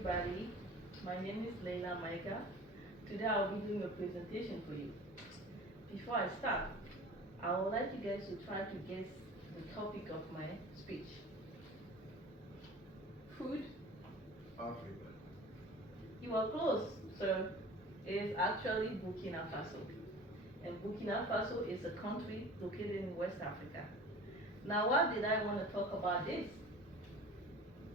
everybody. My name is Leila Maika. Today I will be doing a presentation for you. Before I start, I would like you guys to try to guess the topic of my speech. Food? Africa. You are close, sir. It is actually Burkina Faso. And Burkina Faso is a country located in West Africa. Now, why did I want to talk about this?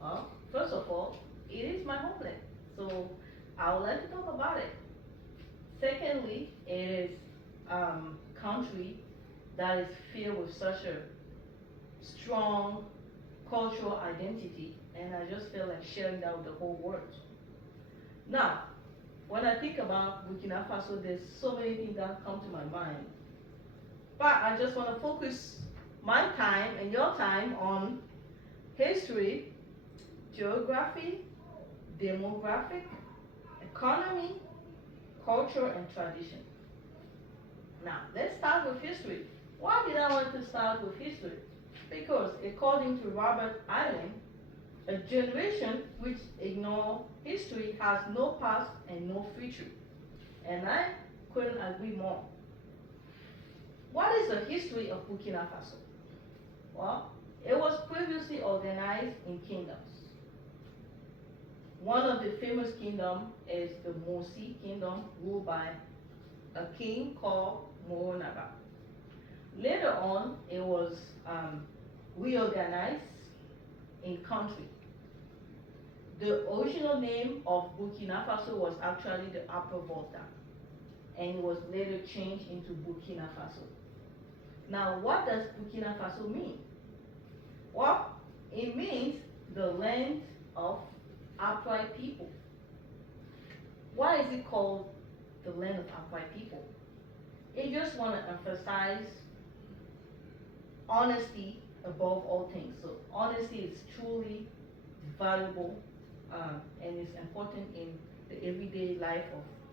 Well, first of all, it is my homeland, so I would like to talk about it. Secondly, it is country that is filled with such a strong cultural identity, and I just feel like sharing that with the whole world. Now, when I think about Burkina Faso, there's so many things that come to my mind, but I just want to focus my time and your time on history, geography, demographic, economy, culture, and tradition. Now, let's start with history. Why did I want to start with history? Because according to Robert Allen, a generation which ignores history has no past and no future. And I couldn't agree more. What is the history of Burkina Faso? Well, it was previously organized in kingdoms. One of the famous kingdoms is the Mosi kingdom, ruled by a king called Moronaba. Later on, it was reorganized in country. The original name of Burkina Faso was actually the Upper Volta, and it was later changed into Burkina Faso. Now, what does Burkina Faso mean? Well, it means the land of upright people. Why is it called the land of upright people? It just want to emphasize honesty above all things. So honesty is truly valuable and is important in the everyday life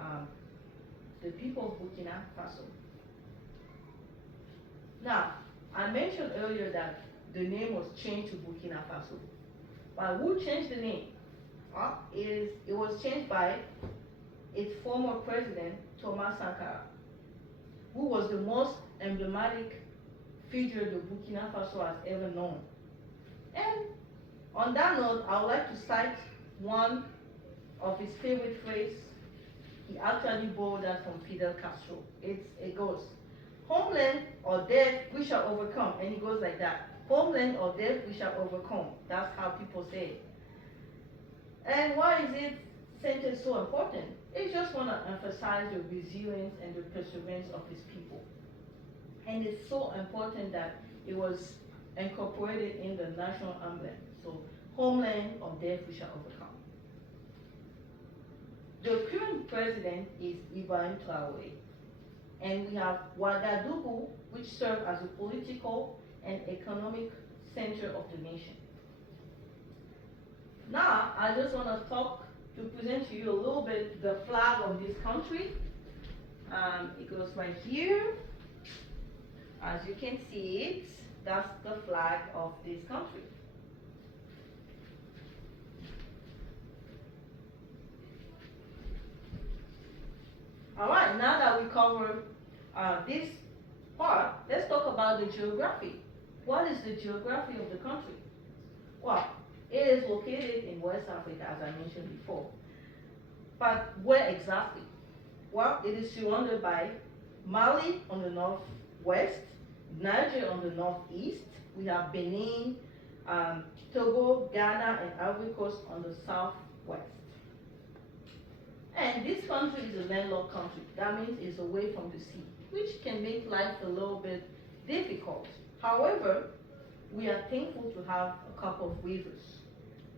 of the people of Burkina Faso. Now, I mentioned earlier that the name was changed to Burkina Faso. But who changed the name? It was changed by its former president, Thomas Sankara, who was the most emblematic figure the Burkina Faso has ever known. And on that note, I would like to cite one of his favorite phrases. He actually borrowed that from Fidel Castro. It goes, "Homeland or death, we shall overcome." And it goes like that. Homeland or death, we shall overcome. That's how people say it. And why is it sentence so important? It just want to emphasize the resilience and the perseverance of his people. And it's so important that it was incorporated in the national emblem. So, homeland or death, we shall overcome. The current president is Ibrahim Traoré. And we have Ouagadougou, which serves as a political and economic center of the nation. Now, I just want to present to you a little bit the flag of this country. It goes right here. As you can see it, that's the flag of this country. All right, now that we cover this part, let's talk about the geography. What is the geography of the country? Well, it is located in West Africa, as I mentioned before. But where exactly? Well, it is surrounded by Mali on the northwest, Niger on the northeast. We have Benin, Togo, Ghana, and Ivory Coast on the southwest. And this country is a landlocked country. That means it's away from the sea, which can make life a little bit difficult. However, we are thankful to have a couple of rivers,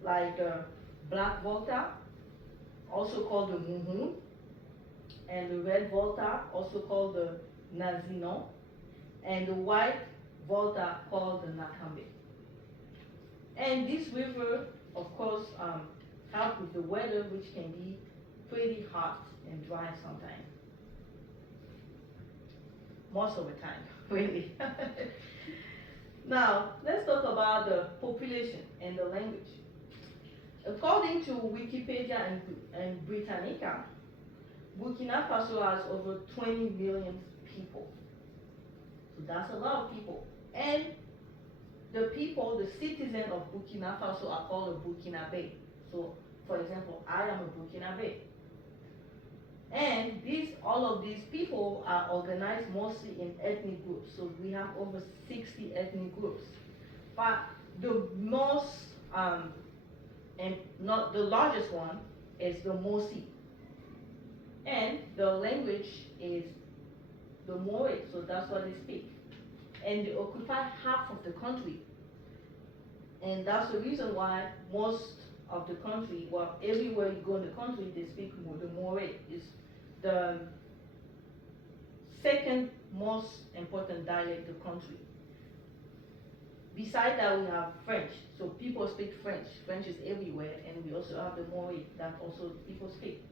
like the Black Volta, also called the Muhu, and the Red Volta, also called the Nazino, and the White Volta, called the Nakambe. And this river, of course, help with the weather, which can be pretty hot and dry sometimes. Most of the time, really. Now, let's talk about the population and the language. According to Wikipedia and Britannica, Burkina Faso has over 20 million people. So that's a lot of people. And the people, the citizens of Burkina Faso are called a Burkinabe. So, for example, I am a Burkinabe. And all of these people are organized mostly in ethnic groups. So we have over 60 ethnic groups. But the most, and not the largest one, is the Mosi. And the language is the Moe, so that's what they speak. And they occupy half of the country. And that's the reason why most of the country, well, everywhere you go in the country, they speak the Moe. It's the second most important dialect in the country. Besides that, we have French. So people speak French. French is everywhere, and we also have the Moe that also people speak.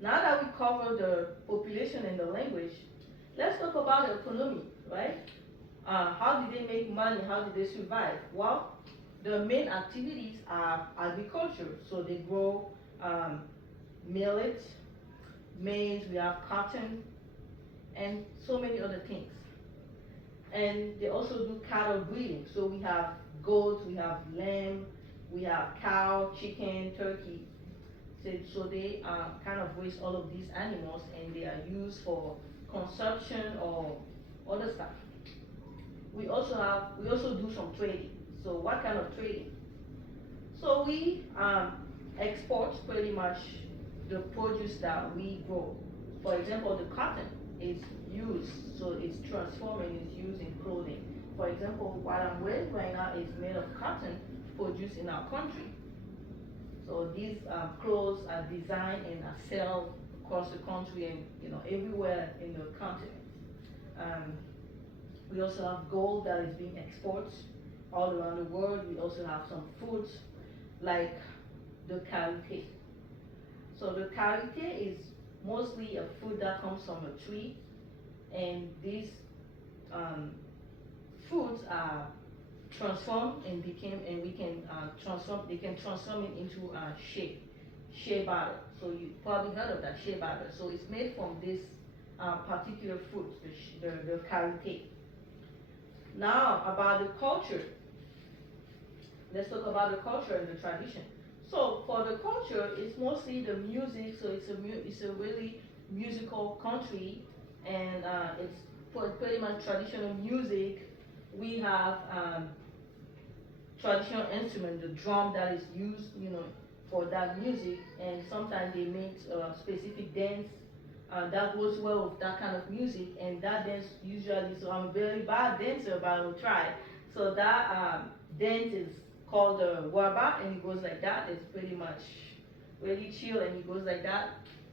Now that we cover the population and the language, let's talk about the economy, right? How did they make money? How did they survive? Well, the main activities are agriculture. So they grow millet, maize, we have cotton, and so many other things. And they also do cattle breeding. So we have goats, we have lamb, we have cow, chicken, turkey. So they kind of raise all of these animals, and they are used for consumption or other stuff. We also do some trading. So what kind of trading? So we export pretty much the produce that we grow. For example, the cotton is used, so it's transformed and is used in clothing. For example, what I'm wearing right now is made of cotton produced in our country. So these clothes are designed and are sold across the country and everywhere in the continent. We also have gold that is being exported all around the world. We also have some foods like the karité. So the karité is mostly a food that comes from a tree, and these foods are transformed and we can transform it into shea butter. So you probably heard of that, shea butter. So it's made from this particular fruit, the karité. Now about the culture. Let's talk about the culture and the tradition. So for the culture, it's mostly the music. So it's a really musical country, and it's pretty much traditional music. We have traditional instrument, the drum that is used, for that music, and sometimes they make specific dance that goes well with that kind of music, and that dance usually. So I'm a very bad dancer, but I will try. So that dance is called the waba, and it goes like that. It's pretty much really chill, and it goes like that.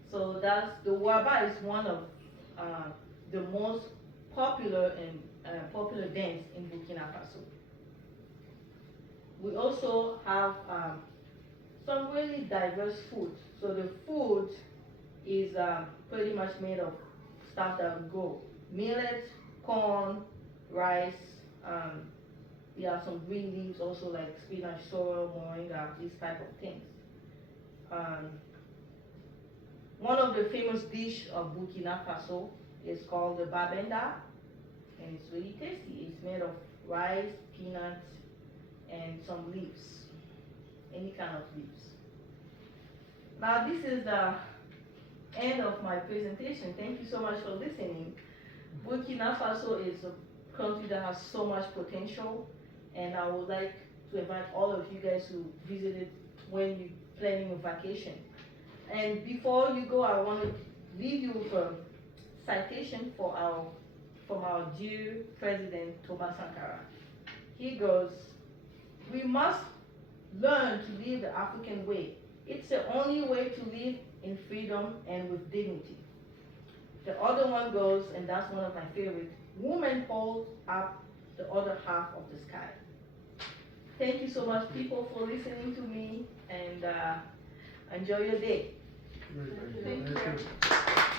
So the waba is one of the most popular dance in Burkina Faso. We also have some really diverse food. So the food is pretty much made of stuff that we grow: millet, corn, rice. We have some green leaves also, like spinach, sorrel, moringa, these type of things. One of the famous dish of Burkina Faso is called the babenda, and it's really tasty. It's made of rice, peanuts, and some leaves, any kind of leaves. Now this is the end of my presentation. Thank you so much for listening. Burkina Faso is a country that has so much potential, and I would like to invite all of you guys who visited when you're planning a vacation. And before you go, I want to leave you with a citation from our dear President Thomas Sankara. He goes, "We must learn to live the African way. It's the only way to live in freedom and with dignity." The other one goes, and that's one of my favorites: "Women hold up the other half of the sky." Thank you so much, people, for listening to me, and enjoy your day. Thank you.